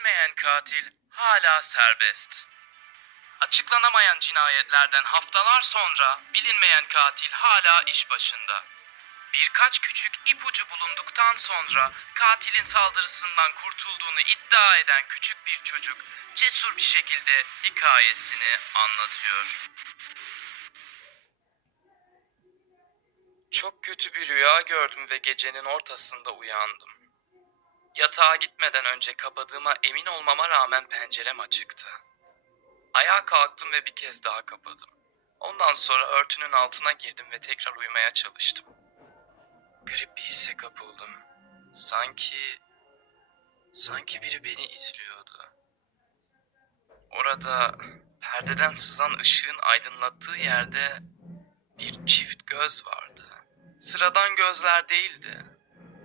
bilinmeyen katil hala serbest. Açıklanamayan cinayetlerden haftalar sonra bilinmeyen katil hala iş başında. Birkaç küçük ipucu bulunduktan sonra katilin saldırısından kurtulduğunu iddia eden küçük bir çocuk cesur bir şekilde hikayesini anlatıyor. Çok kötü bir rüya gördüm ve gecenin ortasında uyandım. Yatağa gitmeden önce kapadığıma emin olmama rağmen pencerem açıktı. Ayağa kalktım ve bir kez daha kapadım. Ondan sonra örtünün altına girdim ve tekrar uyumaya çalıştım. Garip bir hisse kapıldım. Sanki... Sanki biri beni izliyordu. Orada perdeden sızan ışığın aydınlattığı yerde bir çift göz vardı. Sıradan gözler değildi.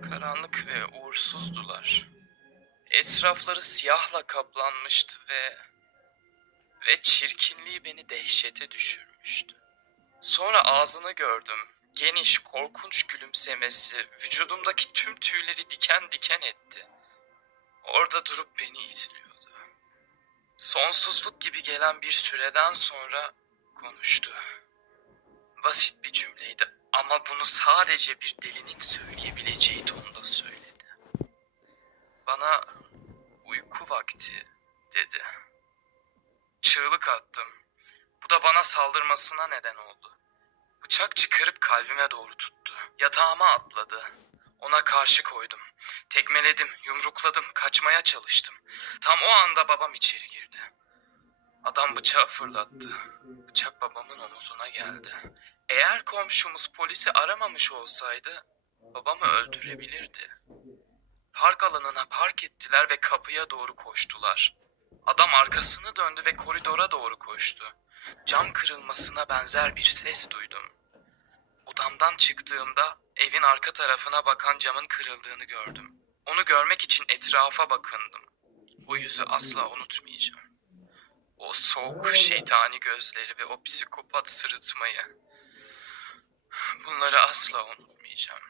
Karanlık ve uğursuzdular. Etrafları siyahla kaplanmıştı ve ve çirkinliği beni dehşete düşürmüştü. Sonra ağzını gördüm. Geniş, korkunç gülümsemesi vücudumdaki tüm tüyleri diken diken etti. Orada durup beni izliyordu. Sonsuzluk gibi gelen bir süreden sonra konuştu. Basit bir cümleydi ama bunu sadece bir delinin söyleyebileceği tonda söyledi. Bana uyku vakti dedi. Çığlık attım. Bu da bana saldırmasına neden oldu. Bıçak çıkarıp kalbime doğru tuttu. Yatağıma atladı. Ona karşı koydum. Tekmeledim, yumrukladım, kaçmaya çalıştım. Tam o anda babam içeri girdi. Adam bıçağı fırlattı. Bıçak babamın omuzuna geldi. Eğer komşumuz polisi aramamış olsaydı babamı öldürebilirdi. Park alanına park ettiler ve kapıya doğru koştular. Adam arkasını döndü ve koridora doğru koştu. Cam kırılmasına benzer bir ses duydum. Odamdan çıktığımda evin arka tarafına bakan camın kırıldığını gördüm. Onu görmek için etrafa bakındım. O yüzü asla unutmayacağım. O soğuk şeytani gözleri ve o psikopat sırıtmayı. Bunları asla unutmayacağım.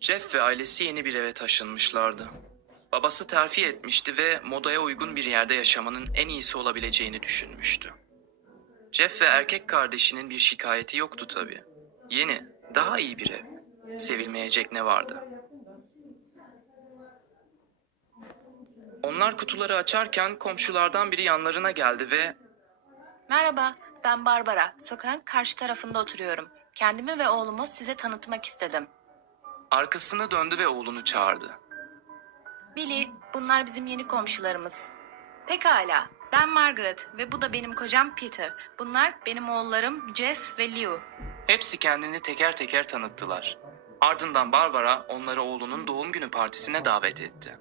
Jeff ve ailesi yeni bir eve taşınmışlardı. Babası terfi etmişti ve modaya uygun bir yerde yaşamanın en iyisi olabileceğini düşünmüştü. Jeff ve erkek kardeşinin bir şikayeti yoktu tabii. Yeni, daha iyi bir ev. Sevilmeyecek ne vardı? Onlar kutuları açarken komşulardan biri yanlarına geldi ve Merhaba, ben Barbara. Sokağın karşı tarafında oturuyorum. Kendimi ve oğlumu size tanıtmak istedim. arkasını döndü ve oğlunu çağırdı. Billy, bunlar bizim yeni komşularımız. Pekala, ben Margaret ve bu da benim kocam Peter. Bunlar benim oğullarım Jeff ve Leo. Hepsi kendini teker teker tanıttılar. Ardından Barbara onları oğlunun doğum günü partisine davet etti.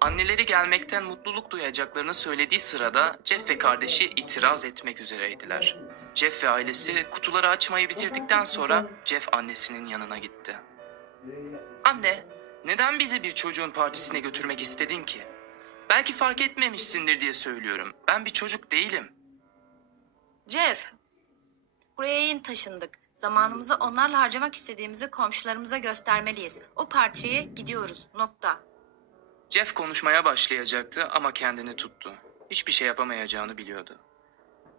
Anneleri gelmekten mutluluk duyacaklarını söylediği sırada Jeff ve kardeşi itiraz etmek üzereydiler. Jeff ve ailesi kutuları açmayı bitirdikten sonra Jeff annesinin yanına gitti. Anne, neden bizi bir çocuğun partisine götürmek istedin ki? Belki fark etmemişsindir diye söylüyorum. Ben bir çocuk değilim. Jeff, buraya yeni taşındık. Zamanımızı onlarla harcamak istediğimizi komşularımıza göstermeliyiz. O partiye gidiyoruz. Nokta. Jeff konuşmaya başlayacaktı ama kendini tuttu. Hiçbir şey yapamayacağını biliyordu.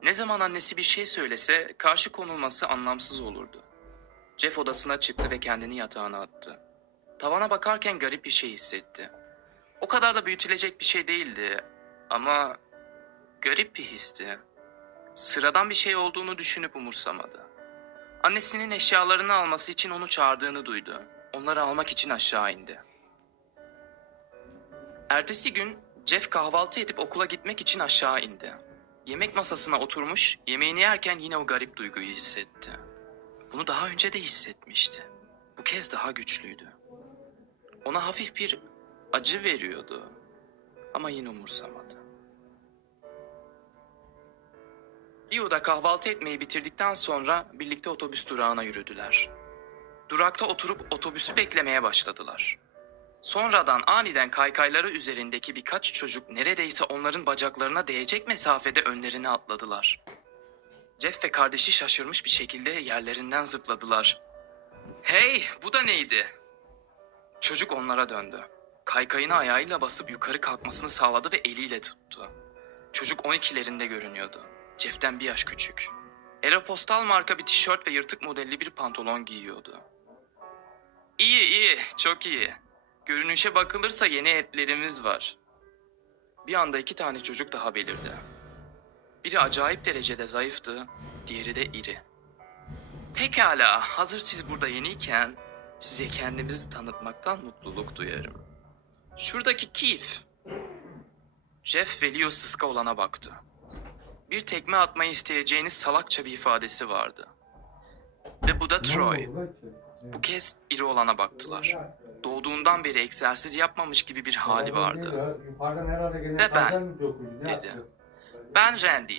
Ne zaman annesi bir şey söylese karşı konulması anlamsız olurdu. Jeff odasına çıktı ve kendini yatağına attı. Tavana bakarken garip bir şey hissetti. O kadar da büyütülecek bir şey değildi ama garip bir histi. Sıradan bir şey olduğunu düşünüp umursamadı. Annesinin eşyalarını alması için onu çağırdığını duydu. Onları almak için aşağı indi. Ertesi gün Jeff kahvaltı edip okula gitmek için aşağı indi. Yemek masasına oturmuş, yemeğini yerken yine o garip duyguyu hissetti. Bunu daha önce de hissetmişti. Bu kez daha güçlüydü. Ona hafif bir acı veriyordu. Ama yine umursamadı. Leo da kahvaltı etmeyi bitirdikten sonra birlikte otobüs durağına yürüdüler. Durakta oturup otobüsü beklemeye başladılar. Sonradan aniden kaykayları üzerindeki birkaç çocuk neredeyse onların bacaklarına değecek mesafede önlerine atladılar. Jeff ve kardeşi şaşırmış bir şekilde yerlerinden zıpladılar. Hey, bu da neydi? Çocuk onlara döndü. Kaykayını ayağıyla basıp yukarı kalkmasını sağladı ve eliyle tuttu. Çocuk 12'lerinde görünüyordu. Jeff'ten bir yaş küçük. Aeropostal marka bir tişört ve yırtık modelli bir pantolon giyiyordu. İyi iyi, çok iyi. Görünüşe bakılırsa yeni etlerimiz var. Bir anda iki tane çocuk daha belirdi. Biri acayip derecede zayıftı, diğeri de iri. Pekala, hazır siz burada yeniyken size kendimizi tanıtmaktan mutluluk duyarım. Şuradaki Keith. Jeff ve Leo sıska olana baktı. Bir tekme atmayı isteyeceğiniz salakça bir ifadesi vardı. Ve bu da Troy. Bu kez iri olana baktılar. Doğduğundan beri egzersiz yapmamış gibi bir hali vardı. Ve ben, dedi. Ben Randy.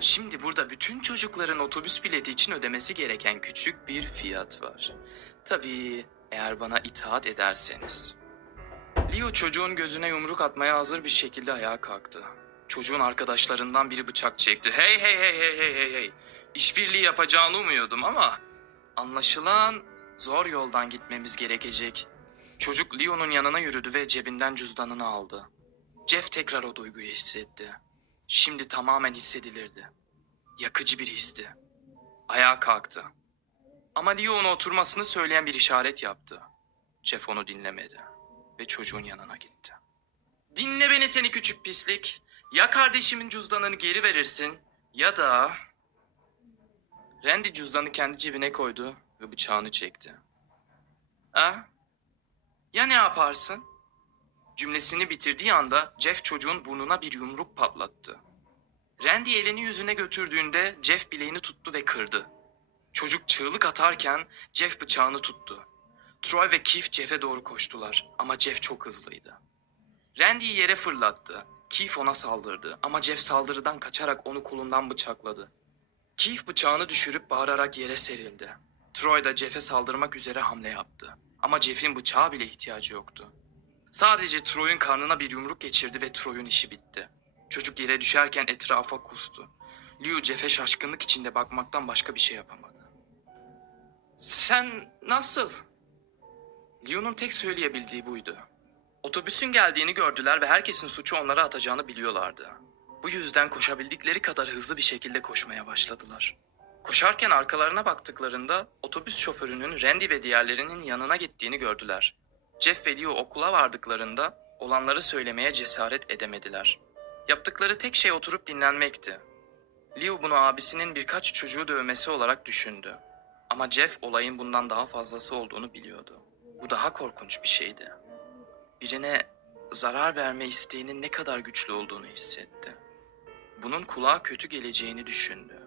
Şimdi burada bütün çocukların otobüs bileti için ödemesi gereken küçük bir fiyat var. Tabii eğer bana itaat ederseniz. Leo çocuğun gözüne yumruk atmaya hazır bir şekilde ayağa kalktı. Çocuğun arkadaşlarından biri bıçak çekti. Hey hey hey hey hey hey hey. İşbirliği yapacağını umuyordum ama anlaşılan zor yoldan gitmemiz gerekecek. Çocuk Leo'nun yanına yürüdü ve cebinden cüzdanını aldı. Jeff tekrar o duyguyu hissetti. Şimdi tamamen hissedilirdi. Yakıcı bir histi. Ayağa kalktı. Ama Leo oturmasını söyleyen bir işaret yaptı. Jeff onu dinlemedi ve çocuğun yanına gitti. Dinle beni seni küçük pislik. Ya kardeşimin cüzdanını geri verirsin ya da... Randy cüzdanı kendi cebine koydu ve bıçağını çekti. Ha? Ya ne yaparsın? Cümlesini bitirdiği anda Jeff çocuğun burnuna bir yumruk patlattı. Randy elini yüzüne götürdüğünde Jeff bileğini tuttu ve kırdı. Çocuk çığlık atarken Jeff bıçağını tuttu. Troy ve Keith Jeff'e doğru koştular ama Jeff çok hızlıydı. Randy'yi yere fırlattı. Keith ona saldırdı ama Jeff saldırıdan kaçarak onu kolundan bıçakladı. Keith bıçağını düşürüp bağırarak yere serildi. Troy da Jeff'e saldırmak üzere hamle yaptı. Ama Jeff'in bıçağa bile ihtiyacı yoktu. Sadece Troy'un karnına bir yumruk geçirdi ve Troy'un işi bitti. Çocuk yere düşerken etrafa kustu. Liu Jeff'e şaşkınlık içinde bakmaktan başka bir şey yapamadı. Sen nasıl? Liu'nun tek söyleyebildiği buydu. Otobüsün geldiğini gördüler ve herkesin suçu onlara atacağını biliyorlardı. Bu yüzden koşabildikleri kadar hızlı bir şekilde koşmaya başladılar. Koşarken arkalarına baktıklarında otobüs şoförünün Randy ve diğerlerinin yanına gittiğini gördüler. Jeff ve Leo okula vardıklarında olanları söylemeye cesaret edemediler. Yaptıkları tek şey oturup dinlenmekti. Leo bunu abisinin birkaç çocuğu dövmesi olarak düşündü. Ama Jeff olayın bundan daha fazlası olduğunu biliyordu. Bu daha korkunç bir şeydi. Birine zarar verme isteğinin ne kadar güçlü olduğunu hissetti. Bunun kulağa kötü geleceğini düşündü.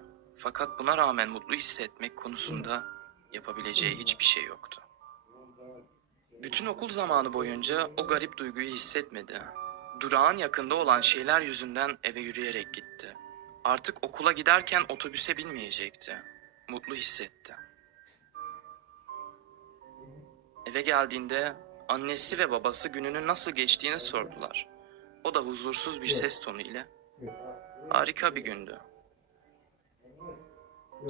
Fakat buna rağmen mutlu hissetmek konusunda yapabileceği hiçbir şey yoktu. Bütün okul zamanı boyunca o garip duyguyu hissetmedi. Durağın yakında olan şeyler yüzünden eve yürüyerek gitti. Artık okula giderken otobüse binmeyecekti. Mutlu hissetti. Eve geldiğinde annesi ve babası gününün nasıl geçtiğini sordular. O da huzursuz bir ses tonu ile harika bir gündü.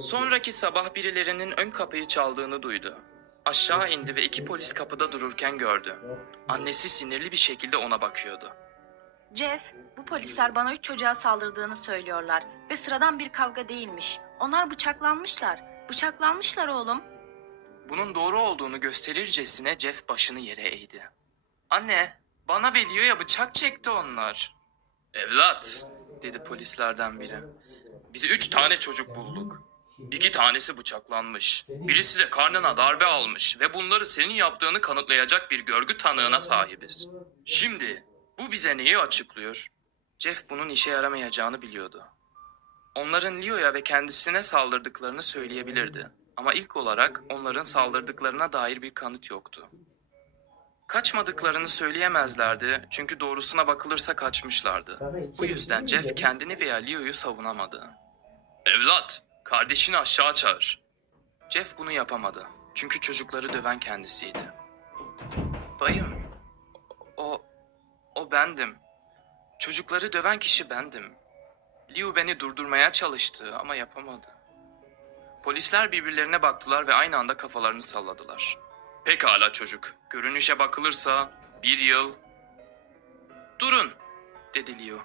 Sonraki sabah birilerinin ön kapıyı çaldığını duydu. Aşağı indi ve iki polis kapıda dururken gördü. Annesi sinirli bir şekilde ona bakıyordu. Jeff, bu polisler bana üç çocuğa saldırdığını söylüyorlar ve sıradan bir kavga değilmiş. Onlar bıçaklanmışlar. Bıçaklanmışlar oğlum. Bunun doğru olduğunu gösterircesine Jeff başını yere eğdi. Anne, bana ve Leo'ya bıçak çekti onlar. Evlat, dedi polislerden biri. Biz üç tane çocuk bulduk. İki tanesi bıçaklanmış. Birisi de karnına darbe almış ve bunları senin yaptığını kanıtlayacak bir görgü tanığına sahibiz. Şimdi bu bize neyi açıklıyor? Jeff bunun işe yaramayacağını biliyordu. Onların Leo'ya ve kendisine saldırdıklarını söyleyebilirdi. Ama ilk olarak onların saldırdıklarına dair bir kanıt yoktu. Kaçmadıklarını söyleyemezlerdi çünkü doğrusuna bakılırsa kaçmışlardı. Bu yüzden Jeff kendini veya Leo'yu savunamadı. Evlat, kardeşini aşağı çağır. Jeff bunu yapamadı. Çünkü çocukları döven kendisiydi. Bayım, o, o bendim. Çocukları döven kişi bendim. Liu beni durdurmaya çalıştı ama yapamadı. Polisler birbirlerine baktılar ve aynı anda kafalarını salladılar. Pekala çocuk. Görünüşe bakılırsa bir yıl... Durun, dedi Leo.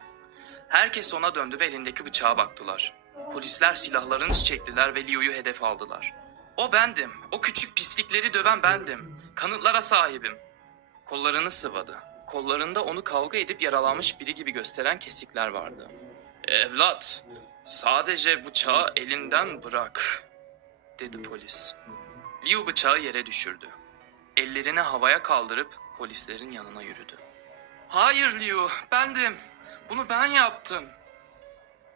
Herkes ona döndü ve elindeki bıçağa baktılar. Polisler silahlarını çektiler ve Leo'yu hedef aldılar. O bendim. O küçük pislikleri döven bendim. Kanıtlara sahibim. Kollarını sıvadı. Kollarında onu kavga edip yaralanmış biri gibi gösteren kesikler vardı. Evlat, sadece bıçağı elinden bırak, dedi polis. Liu bıçağı yere düşürdü. Ellerini havaya kaldırıp polislerin yanına yürüdü. Hayır Liu, bendim. Bunu ben yaptım.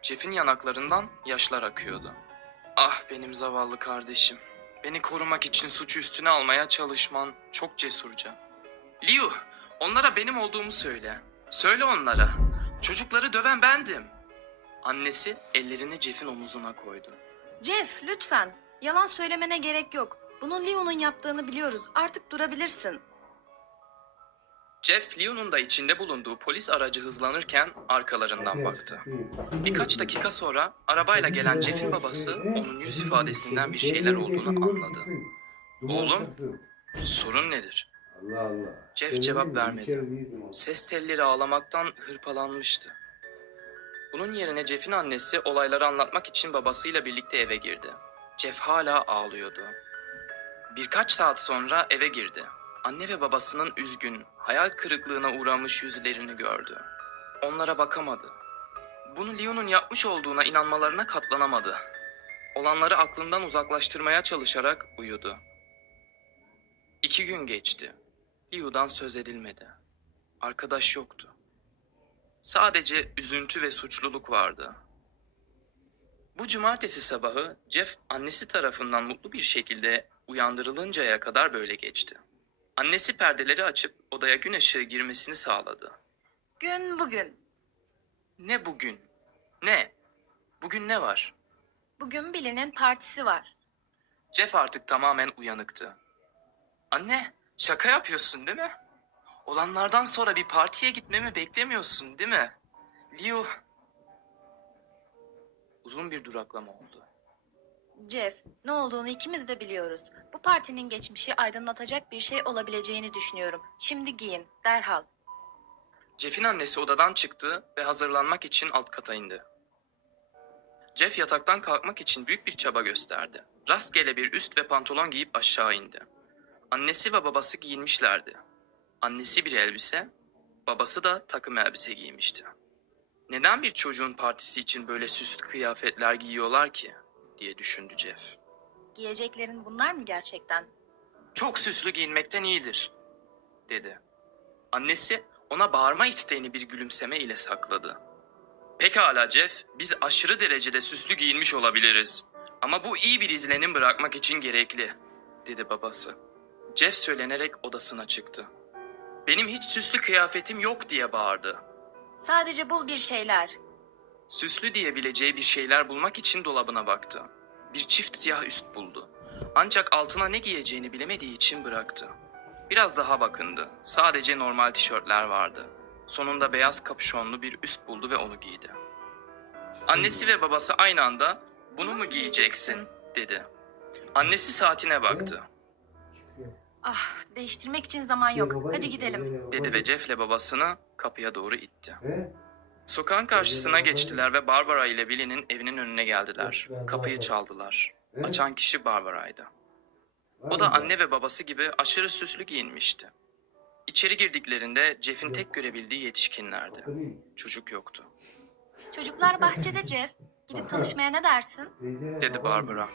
Jeff'in yanaklarından yaşlar akıyordu. Ah benim zavallı kardeşim. Beni korumak için suçu üstüne almaya çalışman çok cesurca. Liu, onlara benim olduğumu söyle. Söyle onlara. Çocukları döven bendim. Annesi ellerini Jeff'in omuzuna koydu. Jeff lütfen. Yalan söylemene gerek yok. Bunun Leo'nun yaptığını biliyoruz. Artık durabilirsin. Jeff, Leo'nun da içinde bulunduğu polis aracı hızlanırken arkalarından baktı. Birkaç dakika sonra arabayla gelen Jeff'in babası onun yüz ifadesinden bir şeyler olduğunu anladı. Oğlum? Sorun nedir? Jeff cevap vermedi. Ses telleri ağlamaktan hırpalanmıştı. Bunun yerine Jeff'in annesi olayları anlatmak için babasıyla birlikte eve girdi. Jeff hala ağlıyordu. Birkaç saat sonra eve girdi. Anne ve babasının üzgün, hayal kırıklığına uğramış yüzlerini gördü. Onlara bakamadı. Bunu Leo'nun yapmış olduğuna inanmalarına katlanamadı. Olanları aklından uzaklaştırmaya çalışarak uyudu. İki gün geçti. Leo'dan söz edilmedi. Arkadaş yoktu. Sadece üzüntü ve suçluluk vardı. Bu cumartesi sabahı Jeff annesi tarafından mutlu bir şekilde uyandırılıncaya kadar böyle geçti. Annesi perdeleri açıp odaya gün ışığı girmesini sağladı. Gün bugün. Ne bugün? Ne? Bugün ne var? Bugün Billy'nin partisi var. Jeff artık tamamen uyanıktı. Anne, şaka yapıyorsun değil mi? Olanlardan sonra bir partiye gitmemi beklemiyorsun değil mi? Leo... Uzun bir duraklama oldu. Jeff, ne olduğunu ikimiz de biliyoruz. Bu partinin geçmişi aydınlatacak bir şey olabileceğini düşünüyorum. Şimdi giyin, derhal. Jeff'in annesi odadan çıktı ve hazırlanmak için alt kata indi. Jeff yataktan kalkmak için büyük bir çaba gösterdi. Rastgele bir üst ve pantolon giyip aşağı indi. Annesi ve babası giyinmişlerdi. Annesi bir elbise, babası da takım elbise giymişti. Neden bir çocuğun partisi için böyle süslü kıyafetler giyiyorlar ki? Diye düşündü Jeff. Giyeceklerin bunlar mı gerçekten? Çok süslü giyinmekten iyidir, dedi. Annesi ona bağırma isteğini bir gülümseme ile sakladı. Pekala Jeff, biz aşırı derecede süslü giyinmiş olabiliriz. Ama bu iyi bir izlenim bırakmak için gerekli, dedi babası. Jeff söylenerek odasına çıktı. Benim hiç süslü kıyafetim yok diye bağırdı. Sadece bul bir şeyler. Süslü diyebileceği bir şeyler bulmak için dolabına baktı. Bir çift siyah üst buldu. Ancak altına ne giyeceğini bilemediği için bıraktı. Biraz daha bakındı. Sadece normal tişörtler vardı. Sonunda beyaz kapüşonlu bir üst buldu ve onu giydi. Annesi ve babası aynı anda "Bunu mu giyeceksin?" dedi. Annesi saatine baktı. Ah, değiştirmek için zaman yok. Hadi gidelim. Dedi ve Jeff'le babasını kapıya doğru itti. Sokağın karşısına geçtiler ve Barbara ile Billy'nin evinin önüne geldiler. Kapıyı çaldılar. Açan kişi Barbara'ydı. O da anne ve babası gibi aşırı süslü giyinmişti. İçeri girdiklerinde Jeff'in tek görebildiği yetişkinlerdi. Çocuk yoktu. Çocuklar bahçede Jeff. Gidip tanışmaya ne dersin? Dedi Barbara.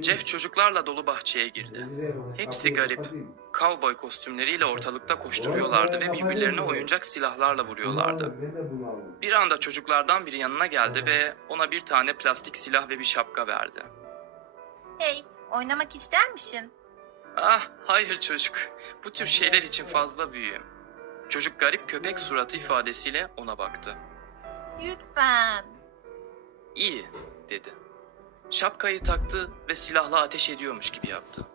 Jeff çocuklarla dolu bahçeye girdi. Hepsi garip. Cowboy kostümleriyle ortalıkta koşturuyorlardı ve birbirlerine oyuncak silahlarla vuruyorlardı. Bir anda çocuklardan biri yanına geldi ve ona bir tane plastik silah ve bir şapka verdi. Hey, oynamak ister misin? Ah hayır çocuk. Bu tür şeyler için fazla büyüğüm. Çocuk garip köpek suratı ifadesiyle ona baktı. Lütfen. İyi dedi. Şapkayı taktı ve silahla ateş ediyormuş gibi yaptı.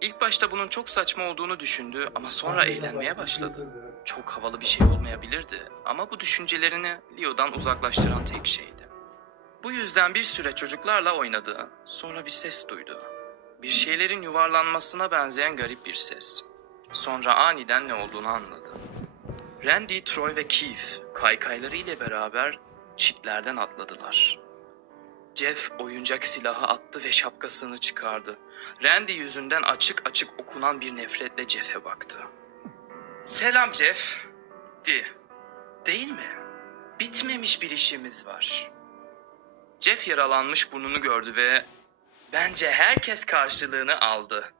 İlk başta bunun çok saçma olduğunu düşündü ama sonra eğlenmeye başladı. Çok havalı bir şey olmayabilirdi ama bu düşüncelerini Leo'dan uzaklaştıran tek şeydi. Bu yüzden bir süre çocuklarla oynadı. Sonra bir ses duydu. Bir şeylerin yuvarlanmasına benzeyen garip bir ses. Sonra aniden ne olduğunu anladı. Randy, Troy ve Keith kaykayları ile beraber çitlerden atladılar. Jeff oyuncak silahı attı ve şapkasını çıkardı. Randy yüzünden açık açık okunan bir nefretle Jeff'e baktı. Selam Jeff. Di. Değil mi? Bitmemiş bir işimiz var. Jeff yaralanmış burnunu gördü ve bence herkes karşılığını aldı.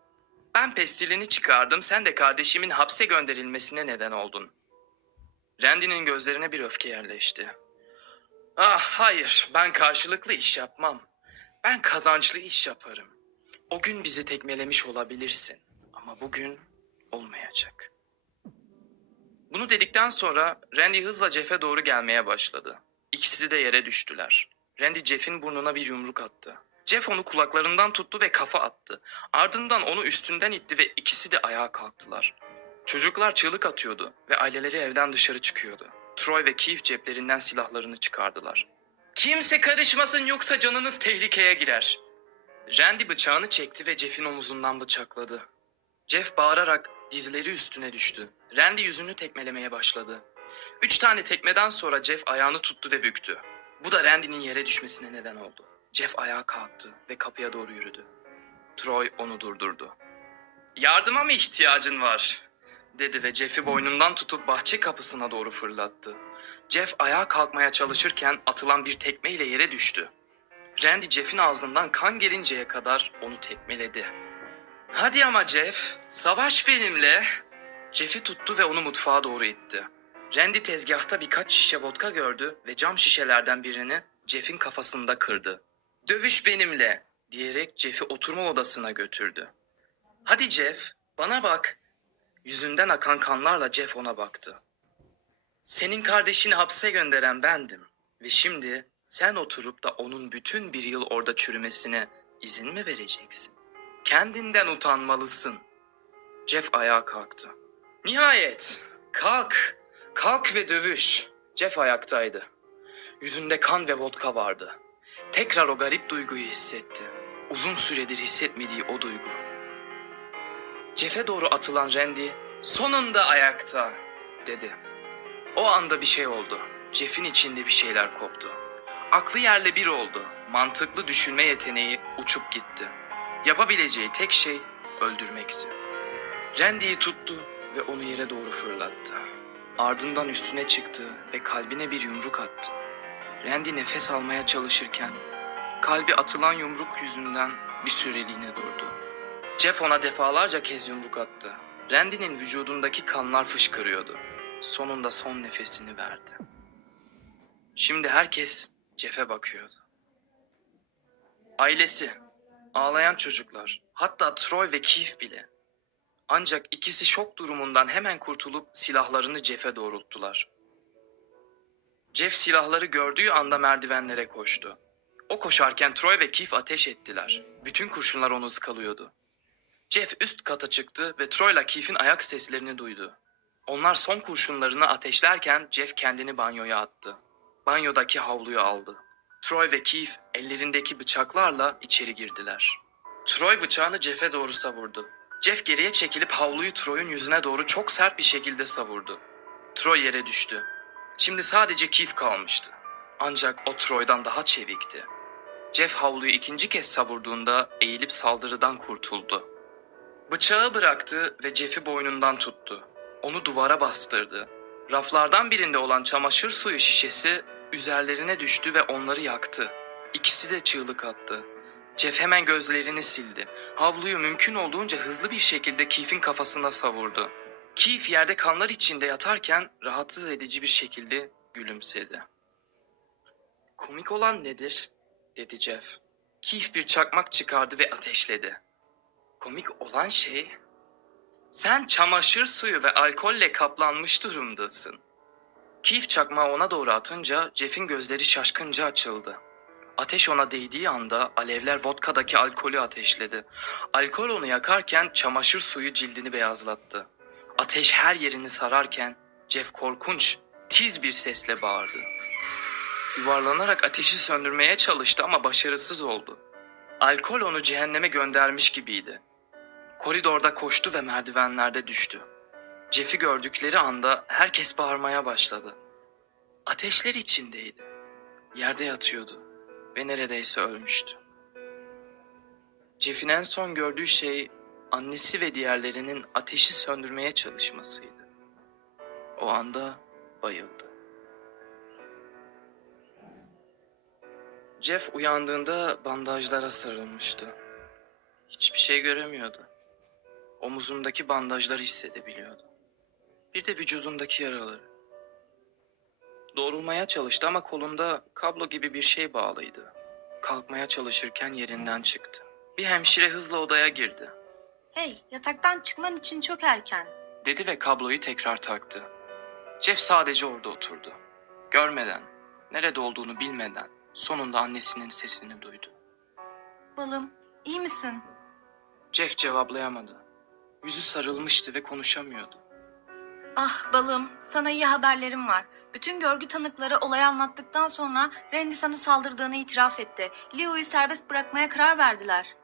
Ben pestilini çıkardım, sen de kardeşimin hapse gönderilmesine neden oldun. Randy'nin gözlerine bir öfke yerleşti. Ah hayır, ben karşılıklı iş yapmam. Ben kazançlı iş yaparım. O gün bizi tekmelemiş olabilirsin ama bugün olmayacak. Bunu dedikten sonra Randy hızla Jeff'e doğru gelmeye başladı. İkisi de yere düştüler. Randy Jeff'in burnuna bir yumruk attı. Jeff onu kulaklarından tuttu ve kafa attı. Ardından onu üstünden itti ve ikisi de ayağa kalktılar. Çocuklar çığlık atıyordu ve aileleri evden dışarı çıkıyordu. Troy ve Keith ceplerinden silahlarını çıkardılar. Kimse karışmasın yoksa canınız tehlikeye girer. Randy bıçağını çekti ve Jeff'in omuzundan bıçakladı. Jeff bağırarak dizleri üstüne düştü. Randy yüzünü tekmelemeye başladı. Üç tane tekmeden sonra Jeff ayağını tuttu ve büktü. Bu da Randy'nin yere düşmesine neden oldu. Jeff ayağa kalktı ve kapıya doğru yürüdü. Troy onu durdurdu. Yardıma mı ihtiyacın var? Dedi ve Jeff'i boynundan tutup bahçe kapısına doğru fırlattı. Jeff ayağa kalkmaya çalışırken atılan bir tekmeyle yere düştü. Randy Jeff'in ağzından kan gelinceye kadar onu tekmeledi. Hadi ama Jeff, savaş benimle. Jeff'i tuttu ve onu mutfağa doğru itti. Randy tezgahta birkaç şişe vodka gördü ve cam şişelerden birini Jeff'in kafasında kırdı. Dövüş benimle diyerek Jeff'i oturma odasına götürdü. Hadi Jeff, bana bak. Yüzünden akan kanlarla Jeff ona baktı. Senin kardeşini hapse gönderen bendim. Ve şimdi sen oturup da onun bütün bir yıl orada çürümesine izin mi vereceksin? Kendinden utanmalısın. Jeff ayağa kalktı. Nihayet. Kalk. Kalk ve dövüş. Jeff ayaktaydı. Yüzünde kan ve vodka vardı. Tekrar o garip duyguyu hissetti. Uzun süredir hissetmediği o duygu. Jeff'e doğru atılan Randy sonunda ayakta dedi. O anda bir şey oldu. Jeff'in içinde bir şeyler koptu. Aklı yerle bir oldu. Mantıklı düşünme yeteneği uçup gitti. Yapabileceği tek şey öldürmekti. Randy'yi tuttu ve onu yere doğru fırlattı. Ardından üstüne çıktı ve kalbine bir yumruk attı. Randy nefes almaya çalışırken kalbi atılan yumruk yüzünden bir süreliğine durdu. Jeff ona defalarca kez yumruk attı. Randy'nin vücudundaki kanlar fışkırıyordu. Sonunda son nefesini verdi. Şimdi herkes Jeff'e bakıyordu. Ailesi, ağlayan çocuklar, hatta Troy ve Keith bile. Ancak ikisi şok durumundan hemen kurtulup silahlarını Jeff'e doğrulttular. Jeff silahları gördüğü anda merdivenlere koştu. O koşarken Troy ve Keith ateş ettiler. Bütün kurşunlar onu ıskalıyordu. Jeff üst kata çıktı ve Troy'la Keith'in ayak seslerini duydu. Onlar son kurşunlarını ateşlerken Jeff kendini banyoya attı. Banyodaki havluyu aldı. Troy ve Keith ellerindeki bıçaklarla içeri girdiler. Troy bıçağını Jeff'e doğru savurdu. Jeff geriye çekilip havluyu Troy'un yüzüne doğru çok sert bir şekilde savurdu. Troy yere düştü. Şimdi sadece Keith kalmıştı. Ancak o Troy'dan daha çevikti. Jeff havluyu ikinci kez savurduğunda eğilip saldırıdan kurtuldu. Bıçağı bıraktı ve Jeff'i boynundan tuttu. Onu duvara bastırdı. Raflardan birinde olan çamaşır suyu şişesi üzerlerine düştü ve onları yaktı. İkisi de çığlık attı. Jeff hemen gözlerini sildi. Havluyu mümkün olduğunca hızlı bir şekilde Keith'in kafasına savurdu. Keith yerde kanlar içinde yatarken rahatsız edici bir şekilde gülümsedi. Komik olan nedir? dedi Jeff. Keith bir çakmak çıkardı ve ateşledi. Komik olan şey sen çamaşır suyu ve alkolle kaplanmış durumdasın. Keith çakmağı ona doğru atınca Jeff'in gözleri şaşkınca açıldı. Ateş ona değdiği anda alevler vodkadaki alkolü ateşledi. Alkol onu yakarken çamaşır suyu cildini beyazlattı. Ateş her yerini sararken Jeff korkunç, tiz bir sesle bağırdı. Yuvarlanarak ateşi söndürmeye çalıştı ama başarısız oldu. Alkol onu cehenneme göndermiş gibiydi. Koridorda koştu ve merdivenlerde düştü. Jeff'i gördükleri anda herkes bağırmaya başladı. Ateşler içindeydi. Yerde yatıyordu ve neredeyse ölmüştü. Jeff'in en son gördüğü şey annesi ve diğerlerinin ateşi söndürmeye çalışmasıydı. O anda bayıldı. Jeff uyandığında bandajlara sarılmıştı. Hiçbir şey göremiyordu. Omuzundaki bandajları hissedebiliyordu. Bir de vücudundaki yaraları. Doğrulmaya çalıştı ama kolunda kablo gibi bir şey bağlıydı. Kalkmaya çalışırken yerinden çıktı. Bir hemşire hızla odaya girdi. Hey, yataktan çıkman için çok erken. Dedi ve kabloyu tekrar taktı. Jeff sadece orada oturdu. Görmeden, nerede olduğunu bilmeden sonunda annesinin sesini duydu. Balım, iyi misin? Jeff cevaplayamadı. Yüzü sarılmıştı ve konuşamıyordu. Ah balım, sana iyi haberlerim var. Bütün görgü tanıkları olayı anlattıktan sonra Randy sana saldırdığını itiraf etti. Leo'yu serbest bırakmaya karar verdiler.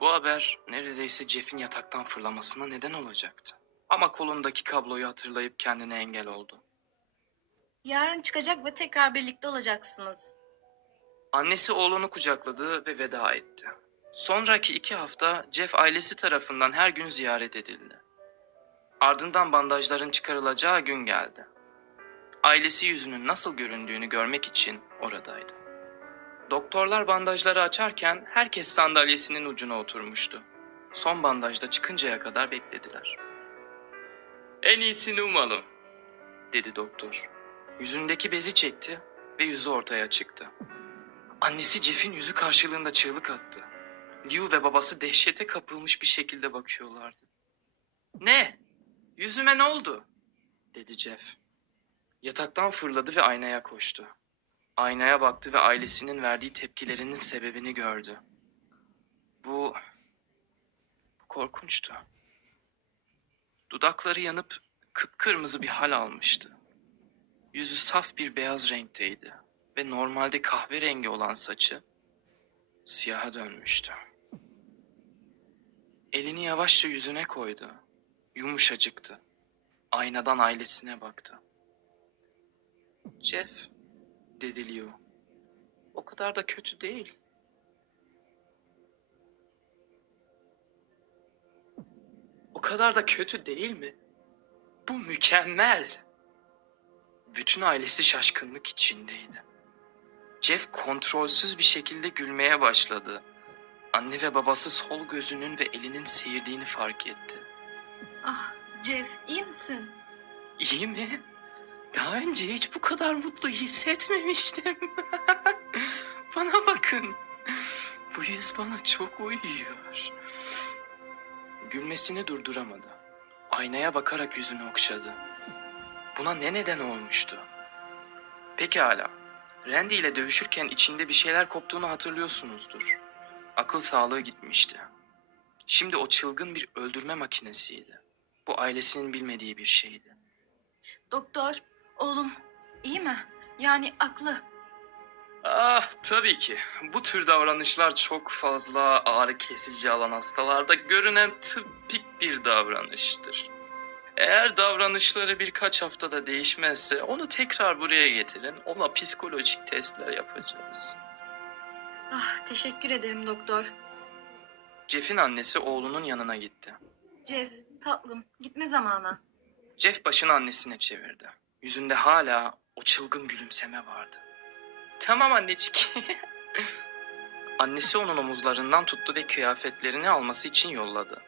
Bu haber neredeyse Jeff'in yataktan fırlamasına neden olacaktı. Ama kolundaki kabloyu hatırlayıp kendine engel oldu. Yarın çıkacak ve tekrar birlikte olacaksınız. Annesi oğlunu kucakladı ve veda etti. Sonraki iki hafta Jeff ailesi tarafından her gün ziyaret edildi. Ardından bandajların çıkarılacağı gün geldi. Ailesi yüzünün nasıl göründüğünü görmek için oradaydı. Doktorlar bandajları açarken herkes sandalyesinin ucuna oturmuştu. Son bandajda çıkıncaya kadar beklediler. En iyisini umalım, dedi doktor. Yüzündeki bezi çekti ve yüzü ortaya çıktı. Annesi Jeff'in yüzü karşılığında çığlık attı. Liu ve babası dehşete kapılmış bir şekilde bakıyorlardı. Ne? Yüzüme ne oldu? dedi Jeff. Yataktan fırladı ve aynaya koştu. Aynaya baktı ve ailesinin verdiği tepkilerinin sebebini gördü. Bu... Bu korkunçtu. Dudakları yanıp kıpkırmızı bir hal almıştı. Yüzü saf bir beyaz renkteydi ve normalde kahverengi olan saçı siyaha dönmüştü. Elini yavaşça yüzüne koydu. Yumuşacıktı. Aynadan ailesine baktı. Jeff, dedi Liu. O kadar da kötü değil. O kadar da kötü değil mi? Bu mükemmel. Bütün ailesi şaşkınlık içindeydi. Jeff kontrolsüz bir şekilde gülmeye başladı. Anne ve babası sol gözünün ve elinin seyirdiğini fark etti. Ah Jeff, iyi misin? İyi mi? Daha önce hiç bu kadar mutlu hissetmemiştim. bana bakın. Bu yüz bana çok uyuyor. Gülmesini durduramadı. Aynaya bakarak yüzünü okşadı. Buna ne neden olmuştu? Pekala. Randy ile dövüşürken içinde bir şeyler koptuğunu hatırlıyorsunuzdur. Akıl sağlığı gitmişti. Şimdi o çılgın bir öldürme makinesiydi. Bu ailesinin bilmediği bir şeydi. Doktor, oğlum iyi mi? Yani aklı. Ah tabii ki. Bu tür davranışlar çok fazla ağrı kesici alan hastalarda görünen tıpik bir davranıştır. Eğer davranışları birkaç haftada değişmezse onu tekrar buraya getirin. Ona psikolojik testler yapacağız. Ah teşekkür ederim doktor. Jeff'in annesi oğlunun yanına gitti. Jeff, tatlım, gitme zamanı. Jeff başını annesine çevirdi. Yüzünde hala o çılgın gülümseme vardı. Tamam annecik. Annesi onun omuzlarından tuttu ve kıyafetlerini alması için yolladı.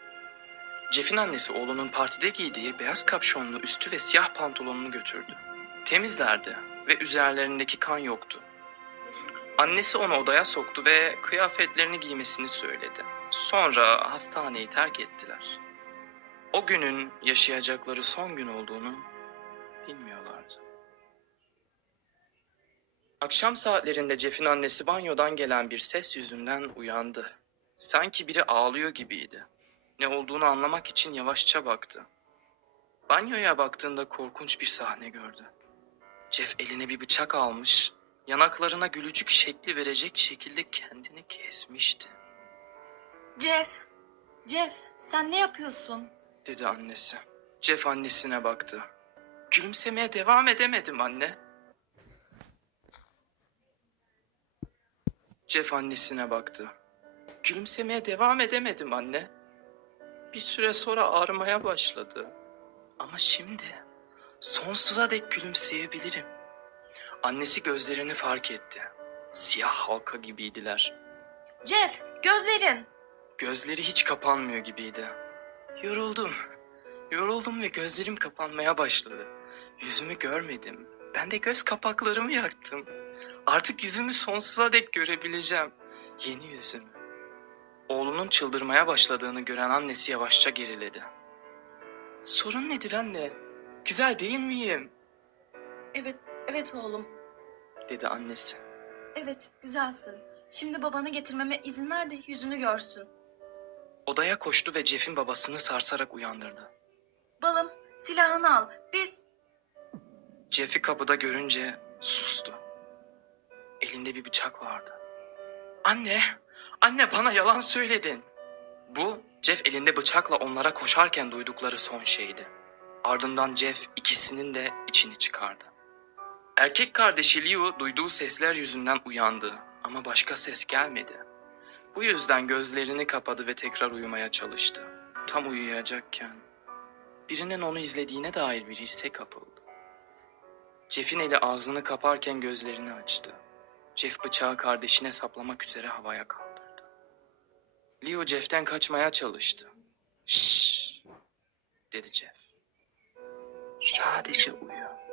Jeff'in annesi oğlunun partide giydiği beyaz kapşonlu üstü ve siyah pantolonunu götürdü. Temizlerdi ve üzerlerindeki kan yoktu. Annesi onu odaya soktu ve kıyafetlerini giymesini söyledi. Sonra hastaneyi terk ettiler. O günün yaşayacakları son gün olduğunu bilmiyorlardı. Akşam saatlerinde Jeff'in annesi banyodan gelen bir ses yüzünden uyandı. Sanki biri ağlıyor gibiydi. Ne olduğunu anlamak için yavaşça baktı. Banyoya baktığında korkunç bir sahne gördü. Jeff eline bir bıçak almış, yanaklarına gülücük şekli verecek şekilde kendini kesmişti, Jeff, Jeff sen ne yapıyorsun? dedi annesi. Jeff annesine baktı. Gülümsemeye devam edemedim anne. Jeff annesine baktı. Gülümsemeye devam edemedim anne. Bir süre sonra ağrımaya başladı. Ama şimdi sonsuza dek gülümseyebilirim. Annesi gözlerini fark etti. Siyah halka gibiydiler. Jeff, gözlerin. Gözleri hiç kapanmıyor gibiydi. Yoruldum. Yoruldum ve gözlerim kapanmaya başladı. Yüzümü görmedim. Ben de göz kapaklarımı yaktım. Artık yüzümü sonsuza dek görebileceğim. Yeni yüzümü. Oğlunun çıldırmaya başladığını gören annesi yavaşça geriledi. Sorun nedir anne? Güzel değil miyim? Evet, evet oğlum. dedi annesi. Evet, güzelsin. Şimdi babanı getirmeme izin ver de yüzünü görsün. Odaya koştu ve Jeff'in babasını sarsarak uyandırdı. Balım, silahını al. Biz... Jeff'i kapıda görünce sustu. Elinde bir bıçak vardı. Anne, anne bana yalan söyledin. Bu Jeff elinde bıçakla onlara koşarken duydukları son şeydi. Ardından Jeff ikisinin de içini çıkardı. Erkek kardeşi Liu duyduğu sesler yüzünden uyandı ama başka ses gelmedi. Bu yüzden gözlerini kapadı ve tekrar uyumaya çalıştı. Tam uyuyacakken birinin onu izlediğine dair bir hisse kapıldı. Jeff'in eli ağzını kaparken gözlerini açtı. Jeff bıçağı kardeşine saplamak üzere havaya kaldırdı. Leo Jeff'ten kaçmaya çalıştı. Şşş, dedi Jeff. Sadece uyu.